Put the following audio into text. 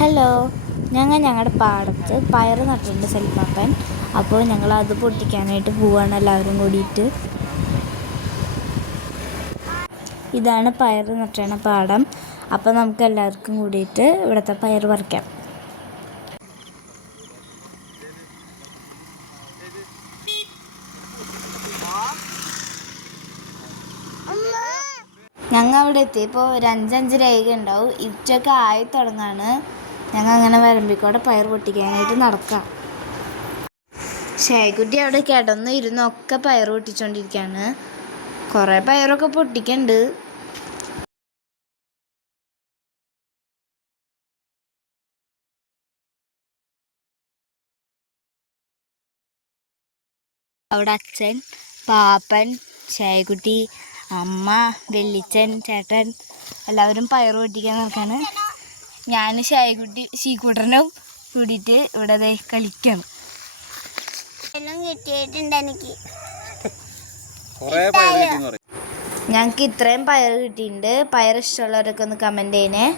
Hello, ഞങ്ങളുടെ പാടത്ത് പയർ നട്ടിട്ടുണ്ട് സെൽപ്പാപ്പൻ. അപ്പോൾ ഞങ്ങൾ അത് പൊട്ടിക്കാനായിട്ട് പോവുകയാണ് എല്ലാവരും കൂടിയിട്ട്. ഇതാണ് പയർ നട്ടണ പാടം. അപ്പോൾ നമുക്ക് എല്ലാവർക്കും കൂടിയിട്ട് ഇവിടുത്തെ പയർ പറിക്കാം. ഞങ്ങൾ അവിടെ എത്തിയപ്പോൾ ഒരു 5-5 ഉണ്ടാവും. ഇച്ചൊക്കെ ആയി തുടങ്ങാണ്. ഞങ്ങൾ അങ്ങനെ വരമ്പിക്കൂടെ പയർ പൊട്ടിക്കാനായിട്ട് നടക്കാം. ഷേക്കുട്ടി അവിടെ കിടന്ന് ഇരുന്നൊക്കെ പയർ പൊട്ടിച്ചോണ്ടിരിക്കുകയാണ്. കുറേ പയറൊക്കെ പൊട്ടിക്കുന്നുണ്ട്. അവിടെ അച്ഛൻ, പാപ്പൻ, ഷേക്കുട്ടി, അമ്മ, വെല്ലിച്ചൻ, ചേട്ടൻ എല്ലാവരും പയർ പൊട്ടിക്കാൻ നടക്കാണ്. ഞാൻ ശീക്കൂട്ടനും കൂടിയിട്ട് ഇവിടെ കളിക്കണം. ഞങ്ങൾക്ക് ഇത്രയും പയർ കിട്ടിയിട്ടുണ്ട്. പയർ ഇഷ്ടമുള്ളവരൊക്കെ ഒന്ന് കമൻറ്റ് ചെയ്യണേ.